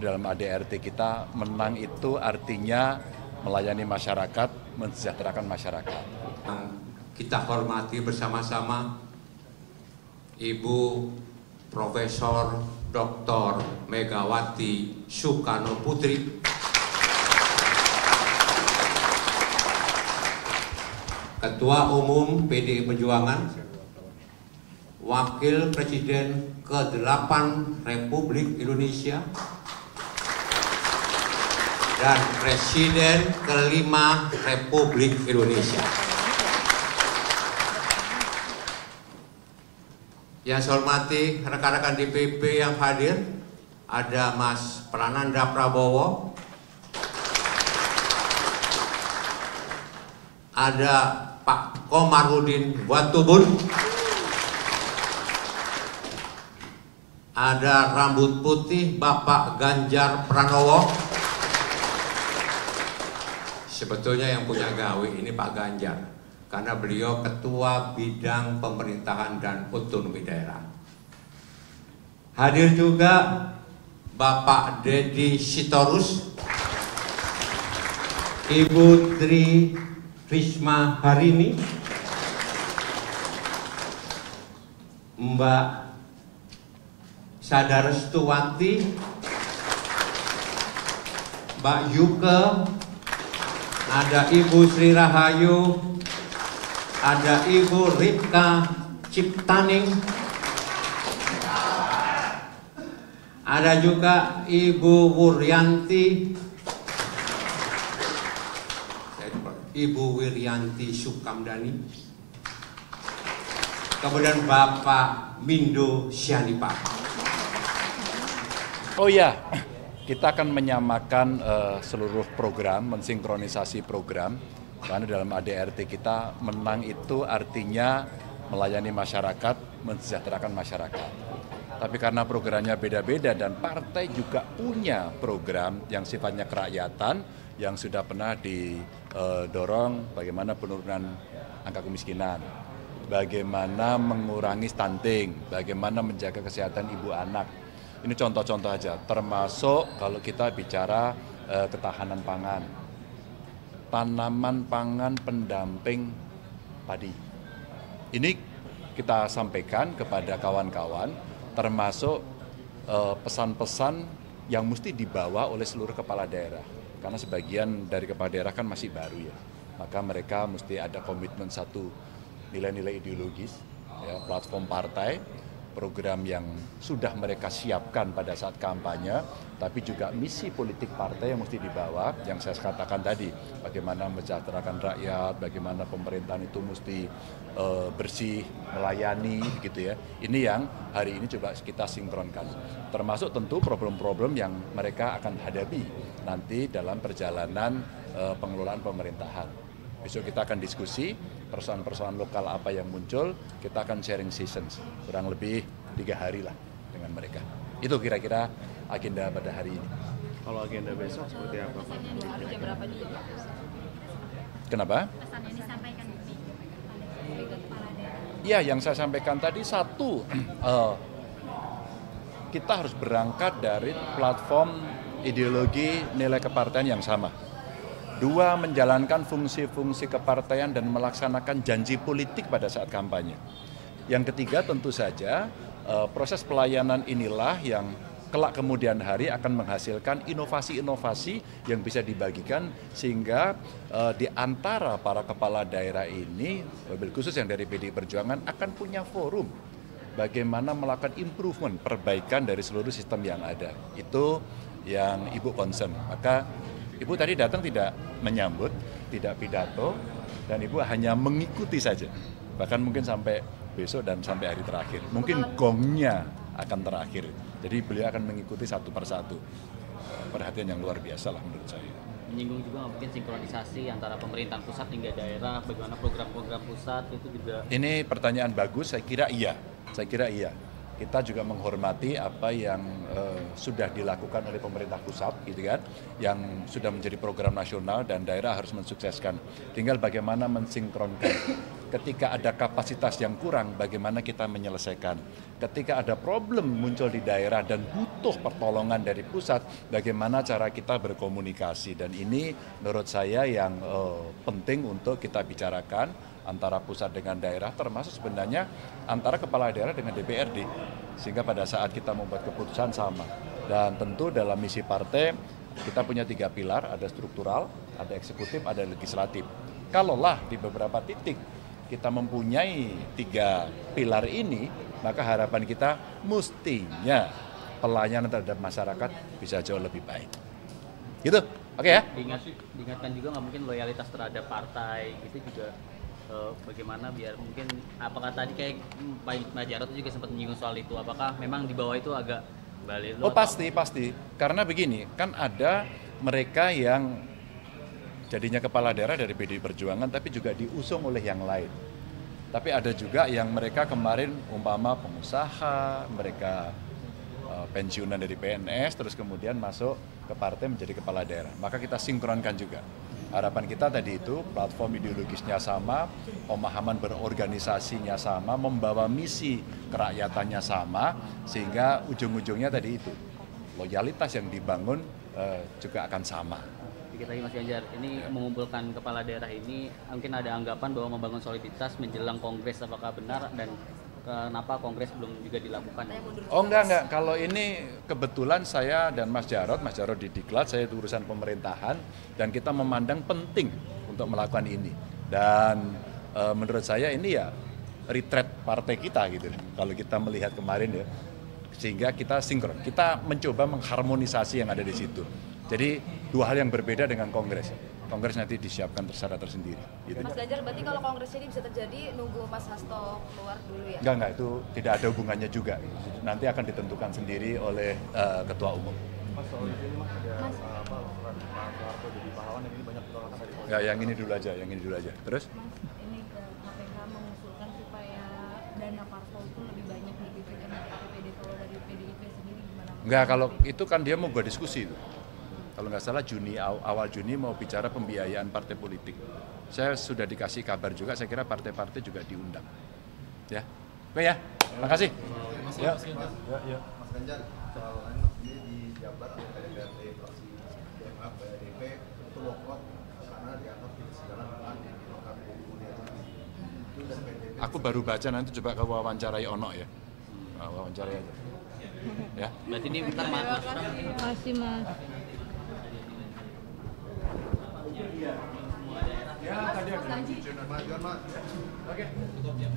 dalam ADRT kita, menang itu artinya melayani masyarakat, mensejahterakan masyarakat. Kita hormati bersama-sama Ibu Profesor Dr. Megawati Soekarno Putri, Ketua Umum PDI Perjuangan, Wakil Presiden ke-8 Republik Indonesia, dan Presiden ke-5 Republik Indonesia. Yang saya hormati rekan-rekan DPP yang hadir, ada Mas Prananda Prabowo, ada Pak Komarudin Watubun, ada rambut putih Bapak Ganjar Pranowo. Sebetulnya yang punya gawe ini Pak Ganjar, karena beliau Ketua Bidang Pemerintahan dan Otonomi Daerah. Hadir juga Bapak Deddy Sitorus, Ibu Tri Risma Harini, Mbak Sadarestuwati, Mbak Yuke, ada Ibu Sri Rahayu, ada Ibu Ripka Ciptaning, ada juga Ibu Wuryanti, Ibu Wiryanti Sukamdani, kemudian Bapak Mindo Sianipa. Oh ya, kita akan menyamakan seluruh program, mensinkronisasi program, karena dalam ADRT kita menang itu artinya melayani masyarakat, mensejahterakan masyarakat. Tapi karena programnya beda-beda dan partai juga punya program yang sifatnya kerakyatan, yang sudah pernah didorong bagaimana penurunan angka kemiskinan, bagaimana mengurangi stunting, bagaimana menjaga kesehatan ibu anak. Ini contoh-contoh aja, termasuk kalau kita bicara ketahanan pangan, tanaman pangan pendamping padi. Ini kita sampaikan kepada kawan-kawan, termasuk pesan-pesan yang mesti dibawa oleh seluruh kepala daerah. Karena sebagian dari kepala daerah kan masih baru ya, maka mereka mesti ada komitmen satu, nilai-nilai ideologis, ya, platform partai, program yang sudah mereka siapkan pada saat kampanye, tapi juga misi politik partai yang mesti dibawa, yang saya katakan tadi, bagaimana mensejahterakan rakyat, bagaimana pemerintahan itu mesti bersih, melayani, gitu ya. Ini yang hari ini coba kita sinkronkan, termasuk tentu problem-problem yang mereka akan hadapi nanti dalam perjalanan pengelolaan pemerintahan. Besok kita akan diskusi persoalan-persoalan lokal apa yang muncul, kita akan sharing sessions, kurang lebih 3 hari lah dengan mereka. Itu kira-kira agenda pada hari ini. Kalau agenda besok seperti apa Pak? Kenapa? Pesan yang disampaikan kepada kepala daerah. Ya, yang saya sampaikan tadi, satu, kita harus berangkat dari platform ideologi nilai kepartaian yang sama. 2, menjalankan fungsi-fungsi kepartaian dan melaksanakan janji politik pada saat kampanye. Yang ketiga tentu saja proses pelayanan inilah yang kelak kemudian hari akan menghasilkan inovasi-inovasi yang bisa dibagikan sehingga di antara para kepala daerah ini, wabil khusus yang dari PDI Perjuangan, akan punya forum bagaimana melakukan improvement, perbaikan dari seluruh sistem yang ada. Itu yang Ibu concern. Maka Ibu tadi datang tidak menyambut, tidak pidato, dan Ibu hanya mengikuti saja. Bahkan mungkin sampai besok dan sampai hari terakhir. Mungkin gongnya akan terakhir. Jadi beliau akan mengikuti satu persatu. Perhatian yang luar biasa lah menurut saya. Menyinggung juga mungkin sinkronisasi antara pemerintahan pusat hingga daerah, bagaimana program-program pusat itu juga. Ini pertanyaan bagus, saya kira iya. Saya kira iya. kita juga menghormati apa yang sudah dilakukan oleh pemerintah pusat, gitu kan, yang sudah menjadi program nasional dan daerah harus mensukseskan. Tinggal bagaimana mensinkronkan. Ketika ada kapasitas yang kurang, bagaimana kita menyelesaikan. Ketika ada problem muncul di daerah dan butuh pertolongan dari pusat, bagaimana cara kita berkomunikasi. Dan ini menurut saya yang penting untuk kita bicarakan antara pusat dengan daerah, termasuk sebenarnya antara kepala daerah dengan DPRD. Sehingga pada saat kita membuat keputusan sama. Dan tentu dalam misi partai kita punya 3 pilar, ada struktural, ada eksekutif, ada legislatif. Kalaulah di beberapa titik kita mempunyai 3 pilar ini, maka harapan kita mestinya pelayanan terhadap masyarakat bisa jauh lebih baik. Gitu, oke ya? Diingatkan juga nggak mungkin loyalitas terhadap partai itu juga bagaimana biar mungkin apakah tadi kayak Pak Jarod juga sempat menyinggung soal itu, apakah memang di bawah itu agak balik? Oh pasti, karena begini, kan ada mereka yang jadinya kepala daerah dari PDI Perjuangan tapi juga diusung oleh yang lain. Tapi ada juga yang mereka kemarin umpama pengusaha, mereka pensiunan dari PNS, terus kemudian masuk ke partai menjadi kepala daerah. Maka kita sinkronkan juga. Harapan kita tadi itu platform ideologisnya sama, pemahaman berorganisasinya sama, membawa misi kerakyatannya sama, sehingga ujung-ujungnya tadi itu loyalitas yang dibangun juga akan sama. Kita lagi Mas Ganjar, ini mengumpulkan kepala daerah ini mungkin ada anggapan bahwa membangun soliditas menjelang kongres, apakah benar dan kenapa kongres belum juga dilakukan? Oh enggak, kalau ini kebetulan saya dan Mas Jarod di Diklat, saya itu urusan pemerintahan dan kita memandang penting untuk melakukan ini. Dan menurut saya ini ya retreat partai kita gitu, kalau kita melihat kemarin ya, sehingga kita sinkron, kita mencoba mengharmonisasi yang ada di situ. Jadi 2 hal yang berbeda dengan kongres. Kongres nanti disiapkan secara tersendiri. Gitu. Mas Ganjar, berarti kalau kongres ini bisa terjadi nunggu Mas Hasto keluar dulu ya? Enggak, itu tidak ada hubungannya juga. Nanti akan ditentukan sendiri oleh Ketua Umum. Mas, soal ini Mas ada surat Pak Soeharto jadi pahlawan yang ini banyak penolakan dari polisi. Ya, yang ini dulu aja. Terus? Mas, ini ke KPK mengusulkan supaya dana parpol itu lebih banyak diberikan dari APBD. Kalau dari PDIP sendiri gimana? Enggak, kalau itu kan dia mau gue diskusi itu. Kalau nggak salah awal Juni mau bicara pembiayaan partai politik. Saya sudah dikasih kabar juga, saya kira partai-partai juga diundang. Ya, oke ya, makasih. Ya. Mas Ganjar, soal ini di Jabar ada DPRD fraksi PDIP itu walkout karena dianggap tidak sejalan dengan program kemudian itu dari PDIP. Aku baru baca, nanti coba kau wawancarai Ono ya. Wawancarai aja. Ya. Berarti ini bentar Mas. Makasih Mas. Ya, tadi aku. Mas. Oke. Tutup ya.